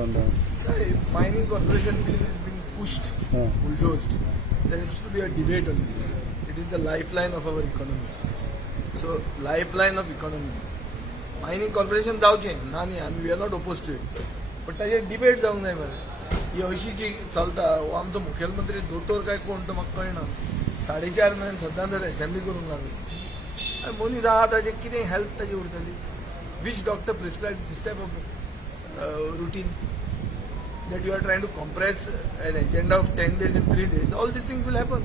Mining corporation bill is being pushed, bulldozed. There needs to be a debate on this. It is the lifeline of our economy. So, lifeline of economy. Mining corporation जावचे ना न्ही आमी we are not oppose to it but ताजेर debate जावंक जाय मरे ही अशी जी चलता हो आमचो मुखेलमंत्री दोतोर काय कोण तो म्हाका कळना 4.5 म्हयने सद्दां जर असेंब्ली करूंक लागलो मनीस आहा ताजें कितें हेल्थ ताजी उरतली which doctor prescribed this type of routine that you are trying to compress an agenda of 10 days in 3 days. All these things will happen.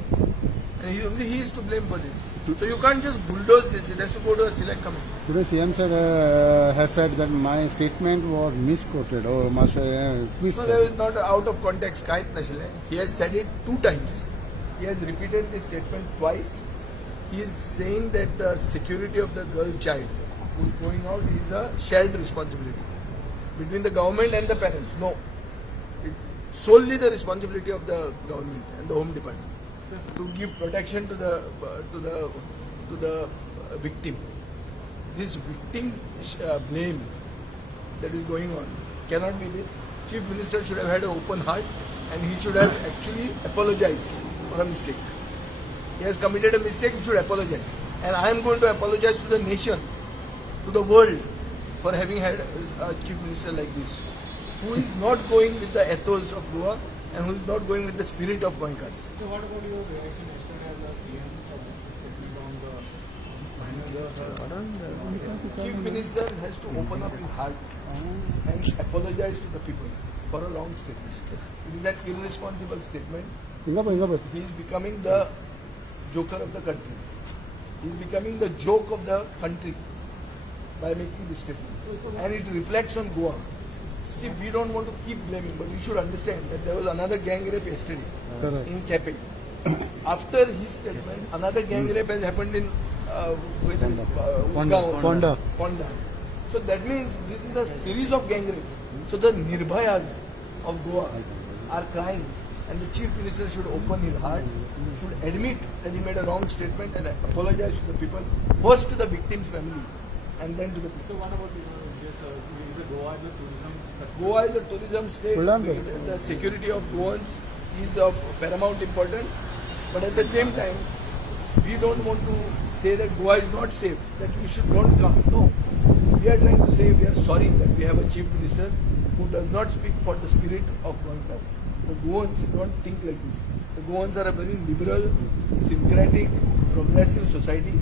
And only he is to blame for this. So you can't just bulldoze this. It has to go to a select committee. Today CM has said that my statement was misquoted or twisted. No, that is not out of context. He has said it 2 times. He has repeated this statement twice. He is saying that the security of the girl child who is going out is a shared responsibility between the government and the parents. No. It's solely the responsibility of the government and the Home Department to give protection to the victim. This victim blame that is going on cannot be this. Chief Minister should have had an open heart and he should have actually apologized for a mistake. He has committed a mistake, he should apologize. And I am going to apologize to the nation, to the world, for having had a chief minister like this, who is not going with the ethos of Goa and who is not going with the spirit of Goenkas. So what about your reaction yesterday as the CM on the Chief Minister has to open up his heart and apologize to the people for a wrong statement. It is an irresponsible statement. He is becoming the joker of the country. He is becoming the joke of the country by making this statement. And it reflects on Goa. See, we don't want to keep blaming, but you should understand that there was another gang rape yesterday in Cape. After his statement, another gang rape has happened in Ponda. So that means this is a series of gang rapes. So the Nirbhayas of Goa are crying, and the Chief Minister should open his heart, should admit that he made a wrong statement and apologize to the people, first to the victim's family, and then to the people. So what about is it Goa as a tourism? Goa is a tourism state. The security of Goans is of paramount importance. But at the same time, we don't want to say that Goa is not safe, that you should not come. No. We are trying to say we are sorry that we have a chief minister who does not speak for the spirit of Goenkas. The Goans don't think like this. The Goans are a very liberal, syncretic, progressive society.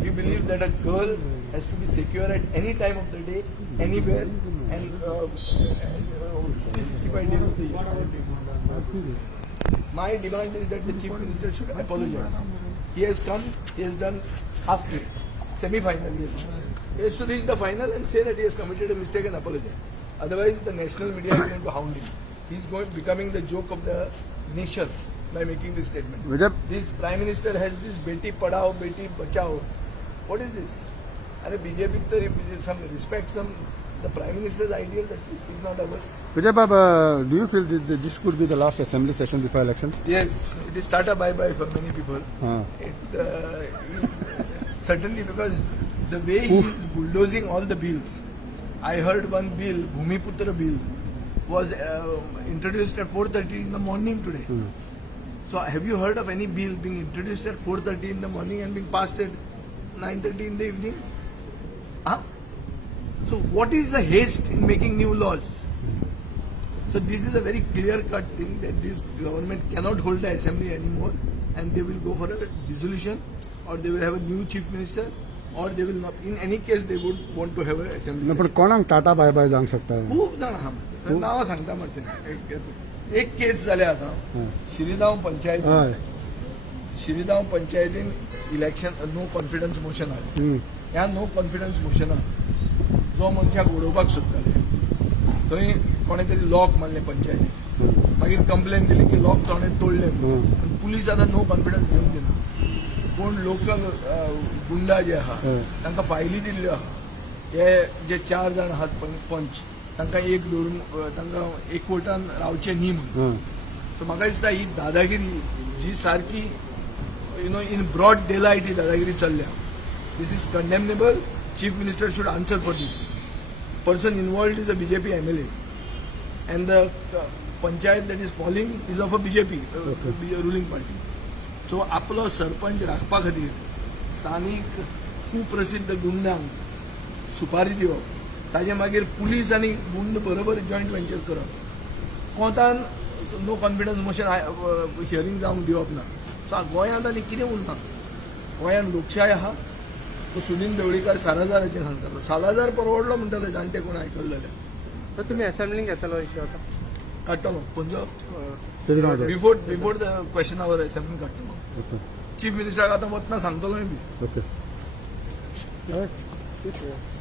We believe that a girl has to be secure at any time of the day, anywhere, and 365 days of the year. My demand is that the Chief Minister should apologize. He has come, he has done half it, semi-final. He has to reach the final and say that he has committed a mistake and apologize. Otherwise, the national media is going to hound him. He is becoming the joke of the nation by making this statement. This Prime Minister has this Beti Padhao, Beti Bachao. What is this? And BJP, some respect, the Prime Minister's ideal that is not ours. Vijay Baba, do you feel that this could be the last assembly session before elections? Yes, it is Tata bye-bye for many people. It is certainly because the way he is bulldozing all the bills. I heard one bill, Bhumiputra bill, was introduced at 4:30 in the morning today. So have you heard of any bill being introduced at 4:30 in the morning and being passed at 9:30 in the evening? Huh? So what is the haste in making new laws? So this is a very clear-cut thing that this government cannot hold the assembly anymore, and they will go for a dissolution, or they will have a new chief minister, or they will not. In any case, they would want to have an assembly. No, but कोणाक tata bye bye जांग शकता. खूप जाण हा मरे. नाव सांगता मरे. एक case जाले आता. श्रीधाम पंचायतीन इलेक्शन नो कॉन्फिडन्स मोशन आले. ह्या नो कॉन्फिडन्स मोशनाक जो मनशाक उडोवपाक सोदताले थंय कोणे तरी लॉक मारले पंचायतीन. मागीर कंप्लेन दिली की लॉक ताणें तोडले. पुलीस आतां नो कॉन्फिडन्स घेवन दिना. पूण लोकल गुंडा जे आहा तांकां फायली दिल्ल्यो आहा. हे जे 4 जाण आहात पंच तांकां एक दवरून तांकां एक कोर्टान रावचें न्ही म्हणून. सो म्हाका दिसता ही दादागिरी जी सारकी in broad daylight ही दादागिरी चल्ल्या. This is condemnable. Chief Minister should answer for this. Person involved is a BJP MLA. and the panchayat that is falling is of a BJP, ruling party. So आपलो सरपंच राखपा खातीर स्थानीक कुप्रसिद्ध गुंडांक सुपारी दिवप, ताजे मागीर police आनी गुंड बरोबर जॉयंट वेंचर करप, कोंतान no confidence motion hearing जावंक दिवप ना. सो गोंयांत आनी कितें उरना. गोंयांत लोकशाय आहा. तो सुनील ढवळीकर सालाजाराचें सांगतालो, सालाजार परवडलो म्हणटाले जाणटे कोण आयकल्लेले. तर तुम्ही असेंब्लींग घेतलो इश्यू आता काडटलो पंजो Sitting order. Before the question hour assembly काडटलो. Okay. चीफ मिनिस्टराक आतां वतना सांगतलो बी. Okay. All right.